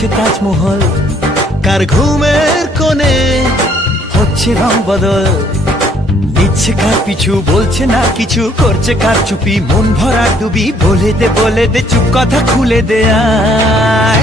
হচ্ছে তাজমহল, কার ঘুমের কোণে হচ্ছে রং বদল, নিচ্ছে কার পিছু বলছে না কিছু, করছে কার চুপি মন ভরা ডুবি, বলে দে চুপ কথা খুলে দে আয়।